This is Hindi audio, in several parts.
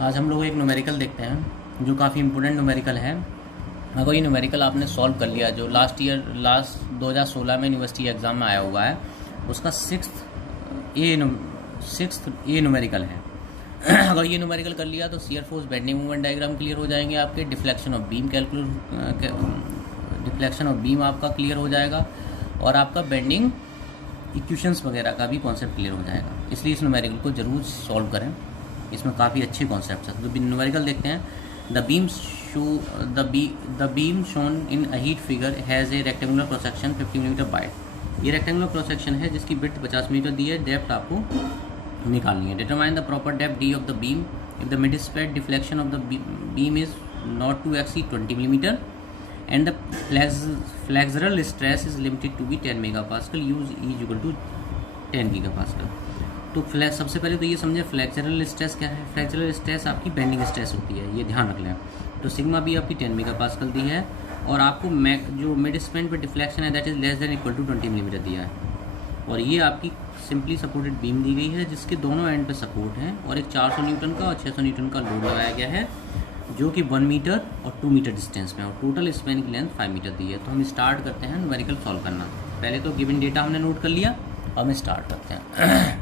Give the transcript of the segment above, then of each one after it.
आज हम लोग एक न्यूमेरिकल देखते हैं जो काफ़ी इंपॉर्टेंट न्यूमेरिकल है। अगर ये न्यूमेरिकल आपने सॉल्व कर लिया, जो लास्ट 2016 में यूनिवर्सिटी एग्ज़ाम में आया हुआ है, उसका सिक्स्थ ए न्यूमेरिकल है। अगर ये न्यूमेरिकल कर लिया तो shear force bending movement diagram clear हो जाएंगे आपके, डिफ्लेक्शन ऑफ बीम आपका क्लियर हो जाएगा, और आपका बेंडिंग इक्वेशंस वगैरह का भी कॉन्सेप्ट क्लियर हो जाएगा। इसलिए इस न्यूमेरिकल को जरूर सॉल्व करें, इसमें काफ़ी अच्छे कॉन्सेप्ट हैं। तो न्यूमेरिकल देखते हैं। The beam shown in a heat figure has a rectangular cross section 50 metre wide. ये रेक्टेंगुलर क्रॉस सेक्शन है जिसकी विड्थ 50 मीटर दी है। डेप्थ आपको निकालनी है। Determine the proper depth d of the beam if the mid spread deflection of the beam is not to exceed 20 millimetre and the flexural stress is limited to be 10 megapascal, use E is equal to 10 gigapascal। तो सबसे पहले तो ये समझे फ्लैक्चरल स्ट्रेस क्या है। फ्लैक्चरल स्ट्रेस आपकी बेंडिंग स्ट्रेस होती है, ये ध्यान रख लें। तो सिग्मा भी आपकी 10 मेगापास्कल दी है, और आपको जो मिड स्पैन पे डिफ्लेक्शन है that is less than equal to 20 millimetre दिया है। और ये आपकी सिंपली सपोर्टेड बीम दी गई है जिसके दोनों एंड पे सपोर्ट हैं, और एक 400 न्यूटन का और 600 न्यूटन का लोड लगाया गया है, जो कि 1 मीटर और 2 मीटर डिस्टेंस में, और टोटल स्पैन की लेंथ 5 मीटर दी है। तो हम स्टार्ट करते हैं न्यूमेरिकल सॉल्व करना। पहले तो गिवन डेटा हमने नोट कर लिया, अब हम स्टार्ट करते हैं।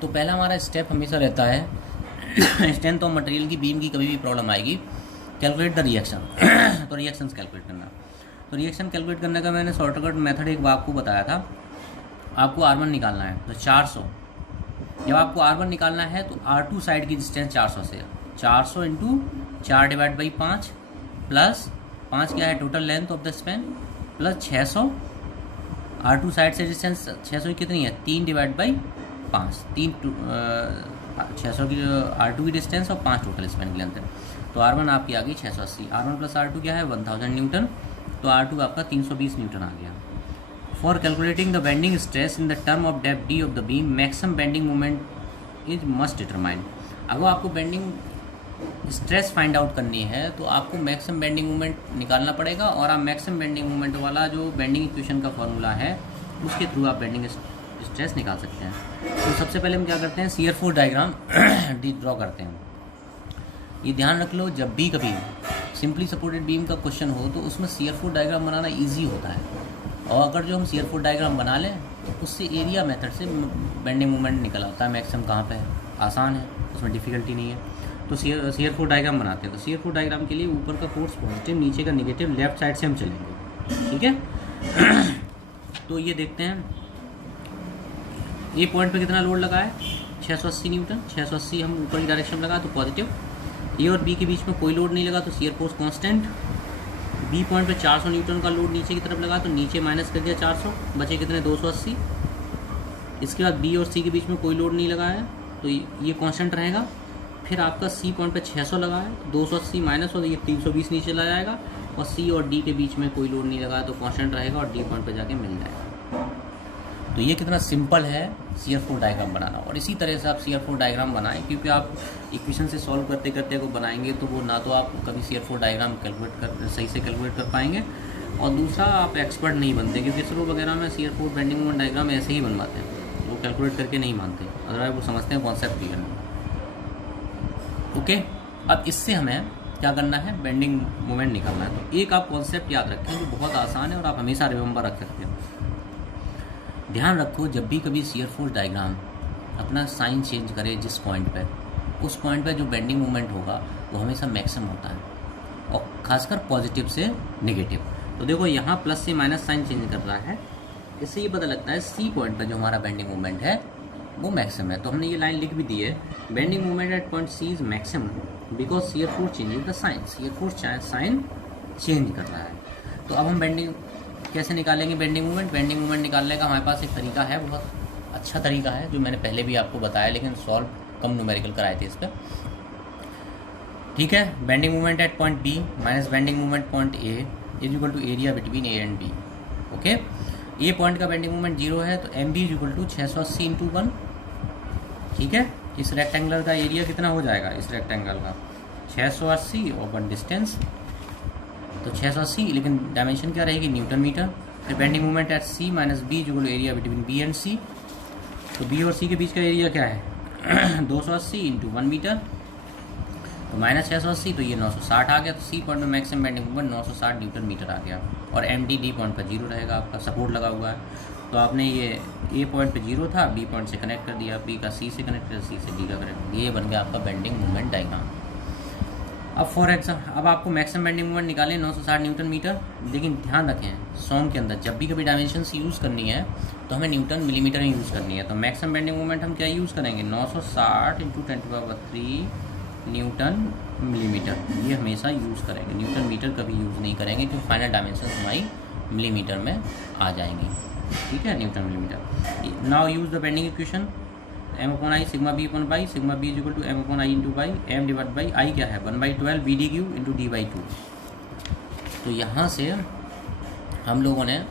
तो पहला हमारा स्टेप हमेशा रहता है स्ट्रेंथ ऑफ मटेरियल की बीम की कभी भी प्रॉब्लम आएगी, कैलकुलेट द रिएक्शन। तो रिएक्शंस कैलकुलेट करना। तो रिएक्शन कैलकुलेट करने का मैंने शॉर्टकट मेथड एक आपको बताया था। आपको R1 निकालना है तो 400। जब आपको R1 निकालना है तो R2 साइड की डिस्टेंस 400 से 400 इंटू 4 डिवाइड बाई 5 प्लस 5 क्या है total length of the span, plus 600 R2 side से डिस्टेंस 600 की कितनी है 3 डिवाइड बाई 5, 600 की R2 की डिस्टेंस और 5 टोटल स्पैन की लेंथ है। तो R1 आपकी आ गई 680। R1 प्लस R2 क्या है 1000 न्यूटन, तो R2 आपका 320 न्यूटन आ गया। For calculating the bending stress in the term of depth d of the beam maximum bending moment is must determined. अगर आपको बेंडिंग स्ट्रेस फाइंड आउट करनी है तो आपको मैक्सिमम बेंडिंग मोमेंट निकालना पड़ेगा, और आप मैक्सिमम बेंडिंग मोमेंट वाला जो बेंडिंग इक्वेशन का फॉर्मूला है उसके थ्रू आप बेंडिंग स्ट्रेस निकाल सकते हैं। तो सबसे पहले हम क्या करते हैं शियर फोर्स डायग्राम ड्रॉ करते हैं। ये ध्यान रख लो, जब भी कभी सिंपली सपोर्टेड बीम का क्वेश्चन हो तो उसमें शियर फोर्स डायग्राम बनाना ईजी होता है, और अगर जो हम शियर फोर्स डायग्राम बना लें तो उससे एरिया मेथड से बेंडिंग मोमेंट निकल आता है मैक्सिमम कहाँ पे है। आसान है, उसमें डिफ़िकल्टी नहीं है। तो शियर फोर्स डायग्राम बनाते हैं। तो शियर फोर्स डायग्राम के लिए ऊपर का फोर्स पॉजिटिव, नीचे का नेगेटिव, लेफ्ट साइड से हम चलेंगे, ठीक है। तो ये देखते हैं ए पॉइंट पे कितना लोड लगा है 680 न्यूटन। 680 हम ऊपर की डायरेक्शन में लगा तो पॉजिटिव। ए और बी के बीच में कोई लोड नहीं लगा तो shear force constant. B point पे 400 न्यूटन का लोड नीचे की तरफ लगा तो नीचे माइनस कर दिया 400, बचे कितने 280। इसके बाद बी और सी के बीच में कोई लोड नहीं लगा है तो ये कांस्टेंट रहेगा। फिर आपका सी पॉइंट पे 600 लगा है, 280 माइनस हो तो ये 320 नीचे ला जाएगा, और सी और डी के बीच में कोई लोड नहीं लगा है तो कांस्टेंट रहेगा, और डी पॉइंट पे जाके मिल जाएगा। तो ये कितना सिंपल है शियर फोर्स डायग्राम बनाना। और इसी तरह से आप शियर फोर्स डायग्राम बनाएं, क्योंकि आप इक्वेशन से सॉल्व करते करते को बनाएंगे तो वो ना तो आप कभी शियर फोर्स डायग्राम सही से कैलकुलेट कर पाएंगे, और दूसरा आप एक्सपर्ट नहीं बनते, क्योंकि इसरो वगैरह में shear force bending moment diagram ऐसे ही बनवाते हैं, वो कैलकुलेट करके नहीं मानते, अदरवाइज वो समझते हैं कॉन्सेप्ट क्लियर है। ओके, अब इससे हमें क्या करना है बेंडिंग मोमेंट निकालना है। तो एक आप कॉन्सेप्ट याद रखें जो बहुत आसान है और आप हमेशा रिमेंबर रख सकते हैं। ध्यान रखो, जब भी कभी शियर फोर्स डायग्राम अपना साइन चेंज करे जिस पॉइंट पे, उस पॉइंट पे जो बेंडिंग मोमेंट होगा वो हमेशा मैक्सिमम होता है, और खासकर पॉजिटिव से नेगेटिव। तो देखो यहाँ प्लस से माइनस साइन चेंज कर रहा है, इससे ये पता लगता है सी पॉइंट पे जो हमारा बेंडिंग मोमेंट है वो मैक्सिमम है। तो हमने ये लाइन लिख भी दी है, bending moment at point C is maximum because shear force changing the sign. Shear force sign change कर रहा है। तो अब हम बेंडिंग कैसे निकालेंगे बेंडिंग मूवमेंट। बेंडिंग मूवमेंट निकालने का हमारे पास एक तरीका है, बहुत अच्छा तरीका है, जो मैंने पहले भी आपको बताया, लेकिन सॉल्व कम न्यूमेरिकल कराए थे इस पर, ठीक है। Bending movement at point B minus bending movement point A is equal to area between A and B. Okay, A point का बेंडिंग मूवमेंट 0 है तो M B is equal to 680 into 1, ठीक है। इस रेक्टेंगुलर का एरिया कितना हो जाएगा, इस रेक्टेंगल का 680 और 1 डिस्टेंस, तो 680, लेकिन डायमेंशन क्या रहेगी न्यूटन मीटर। फिर bending movement at C minus B is equal to area between B and C. तो बी और सी के बीच का एरिया क्या है 280 इंटू 1 मीटर, तो -680, तो ये 960 आ गया। तो सी पॉइंट में maximum bending moment 960 newton metre आ गया। और एम डी पॉइंट पर 0 रहेगा, आपका सपोर्ट लगा हुआ है। तो आपने ये ए पॉइंट पे 0 था, बी पॉइंट से कनेक्ट कर दिया, बी का सी से कनेक्ट कर, सी से डी का कनेक्ट कर दिया, ये बन गया आपका बेंडिंग मोमेंट डायग्राम। अब फॉर एग्जाम्पल अब आपको मैक्सिमम बेंडिंग मोमेंट निकालें 960 न्यूटन मीटर। लेकिन ध्यान रखें सॉम के अंदर जब भी कभी डायमेंशंस यूज़ करनी है तो हमें न्यूटन मिलीमीटर ही यूज़ करनी है। तो मैक्सिमम बेंडिंग मोमेंट हम क्या यूज़ करेंगे, 960 × 10⁻³ न्यूटन मिलीमीटर, ये हमेशा यूज़ करेंगे। न्यूटन मीटर कभी यूज़ नहीं करेंगे क्योंकि फाइनल डायमेंशन हमारी मिलीमीटर में आ जाएंगी। ठीक है, newton millimetre. Now use the bending equation m/i sigma b upon by, sigma b is equal to m/i into by, m divide by i क्या है 1/12 BD³ इंटू d/2। तो यहाँ से हम लोगों ने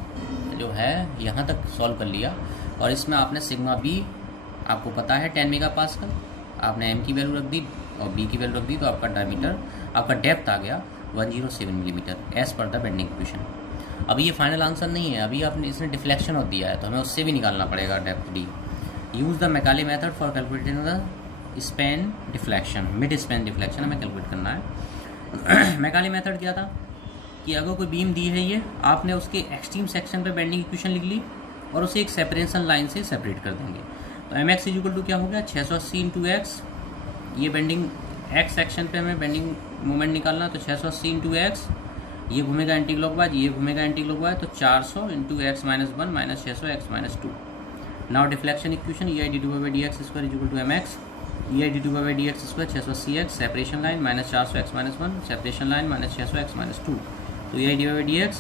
जो है यहाँ तक सॉल्व कर लिया। और इसमें आपने सिग्मा b आपको पता है 10 मेगापास्कल, आपने m की वैल्यू रख दी और b की वैल्यू रख दी, तो आपका डायमीटर आपका डेप्थ आ गया 107 millimetre as per the bending equation. अभी ये फाइनल आंसर नहीं है, अभी आपने इसने डिफ्लेक्शन और दिया है तो हमें उससे भी निकालना पड़ेगा depth d। Use the Macaulay method for calculating the span deflection, mid span deflection हमें कैलकुलेट करना है। मैकाले मेथड क्या था कि अगर कोई बीम दी है, ये आपने उसके एक्सट्रीम सेक्शन पे बेंडिंग इक्वेशन लिख ली और उसे एक सेपरेशन लाइन से सेपरेट कर देंगे। तो M X is equal to क्या हो गया 680 इंटू एक्स, ये बेंडिंग एक्स सेक्शन पे हमें बेंडिंग मोमेंट निकालना, तो 680 इंटू एक्स, ये घूमेगा एंटी क्लॉकवाइज, ये घूमेगा एंटी क्लॉकवाइज, तो 400 into x - 1 minus 600 x - 2। Now deflection equation ei/dx² is equal to mx, ei/dx² 680x, separation line -400 x - 1, separation line -600 x - 2। तो ei/dx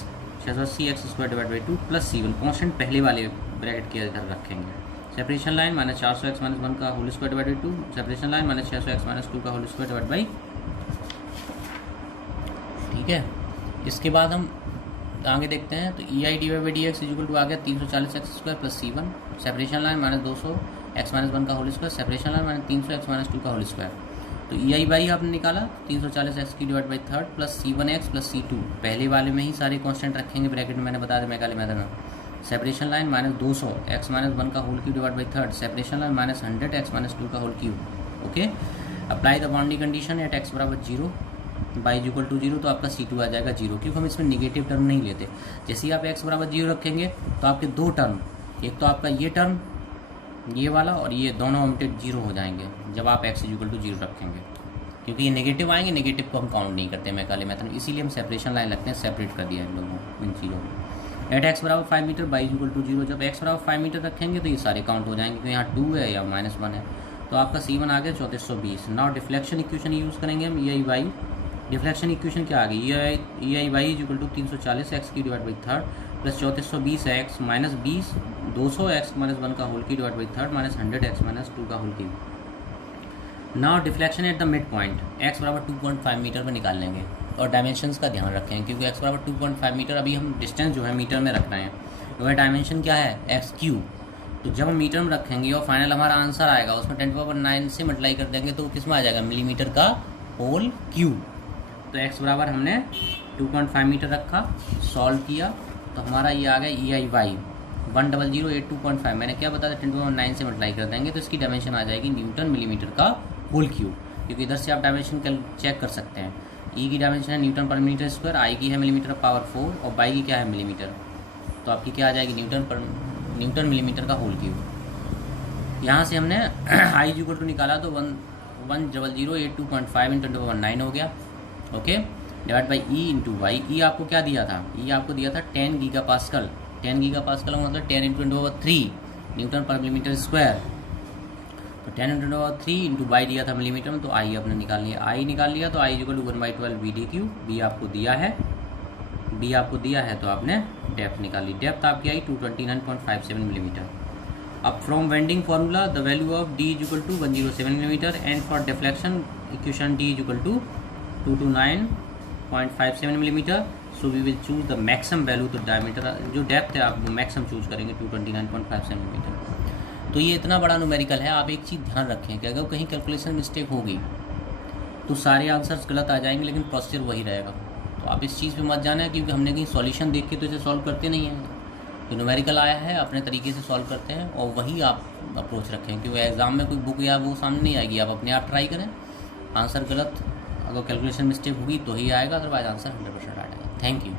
680x² divide by 2 plus c1, constant पहले वाले ब्रैकेट के अंदर रखेंगे। सेपरेशन लाइन -400 x - 1 का whole square divide by 2, separation line -600 x - 2 का होल स्क्वायर डिवाइड बाई। ठीक है, इसके बाद हम आगे देखते हैं। तो ei/dx इज इक्वल टू आ गया 340x² plus c1, separation line -200 x - 1 का whole square, separation line -300 x - 2 का होल स्क्वायर। तो ei बाई आपने निकाला 340x की divide by 3 plus c1x plus c2, पहले वाले में ही सारे कांस्टेंट रखेंगे ब्रैकेट में, मैंने बता दिया मैकाले मेथड में। सेपरेशन लाइन -200 x - 1 का whole cube divide by 3, separation line -100 x - 2 का whole cube. Okay, apply the boundary condition at x बराबर 0 बाई इज इक्वल टू 0, तो आपका C2 आ जाएगा 0, क्योंकि हम इसमें निगेटिव टर्म नहीं लेते। जैसे ही आप x बराबर 0 रखेंगे तो आपके दो टर्म, एक तो आपका ये टर्म ये वाला और ये दोनों ओमिटेड 0 हो जाएंगे जब आप x इज इक्वल टू 0 रखेंगे, क्योंकि ये नेगेटिव आएंगे, नेगेटिव को हम काउंट नहीं करते मैकाले मेथड में, इसीलिए हम सेपरेशन लाइन लगते हैं, सेपरेट कर दिया इन लोगों इन चीज़ों को। एट x बराबर 5 metre by is equal to 0, जब x बराबर 5 मीटर रखेंगे तो ये सारे काउंट हो जाएंगे, क्योंकि यहाँ 2 है या -1 है। तो आपका C1 आ गया 3420। नाउ डिफ्लेक्शन इक्वेशन यूज़ करेंगे हम, ei बाई डिफ्लेक्शन इक्वेशन क्या आ गई, ei by is equal to 340x की divide by 3 plus 3420x minus 20 200x - 1 का होल की डिवाइड बाई 3 माइनस 100x - 2 का होल की। Now deflection at the mid point x बराबर 2.5 मीटर पर निकाल लेंगे और डायमेंशंस का ध्यान रखें, क्योंकि x बराबर 2.5 मीटर, अभी हम डिस्टेंस जो है मीटर में रख रहे हैं, तो वह डायमेंशन क्या है x3। तो जब हम मीटर में रखेंगे और फाइनल हमारा आंसर आएगा उसमें 10⁻9 से मल्टीप्लाई कर देंगे तो किस में आ जाएगा, मिलीमीटर का होल क्यूब। तो x बराबर हमने 2.5 मीटर रखा, सॉल्व किया तो हमारा ये आ गया ei बाई 10082.5, मैंने क्या बताया 10⁻9 से मल्टीप्लाई कर देंगे तो इसकी डायमेंशन आ जाएगी न्यूटन मिलीमीटर का होल क्यूब, क्योंकि इधर से आप डायमेंशन चेक कर सकते हैं। ई की डायमेंशन है न्यूटन पर मीटर स्क्वायर, आई की है मिलीमीटर पावर 4 और बाई की क्या है मिलीमीटर, तो आपकी क्या आ जाएगी न्यूटन मिलीमीटर का होल क्यूब। यहाँ से हमने आई इक्वल टू निकाला तो 10082.5 × 10⁻9 हो गया। Okay, divide by E into Y. E आपको क्या दिया था, ई आपको दिया था 10 गीगापास्कल, 10 गीगापास्कल मतलब 10 × 10⁻³ न्यूटन पर मिलीमीटर स्क्वायर। तो 10 × 10⁻³ इंटू वाई दिया था मिलीमीटर में, तो आई आपने निकाल लिया, आई निकाल लिया तो I equal to 1/12 BD³। B आपको दिया है तो आपने डेप्थ निकाल ली, डेप्थ आपकी आई 229.57 मिलीमीटर। अब from bending formula the value of d is equal to 107 millimetre and for deflection equation d is equal to 229.57 millimetre. So we will choose the maximum value, तो डायमीटर जो डेप्थ है आप मैक्सिमम चूज करेंगे 229.57 मिलीमीटर। तो ये इतना बड़ा न्यूमेरिकल है, आप एक चीज़ ध्यान रखें कि अगर कहीं कैलकुलेशन मिस्टेक होगी तो सारे आंसर्स गलत आ जाएंगे, लेकिन प्रोसीजर वही रहेगा। तो आप इस चीज़ पे मत जाना, क्योंकि हमने कहीं सॉल्यूशन देख के तो इसे सॉल्व करते नहीं हैं, तो न्यूमेरिकल आया है अपने तरीके से सॉल्व करते हैं और वही आप अप्रोच रखें, क्योंकि एग्ज़ाम में कोई बुक या वो सामने नहीं आएगी, आप अपने आप ट्राई करें, आंसर गलत अगर कैलकुलेशन मिस्टेक होगी तो ही आएगा, अदरवाइज आंसर 100% आ जाएगा। Thank you.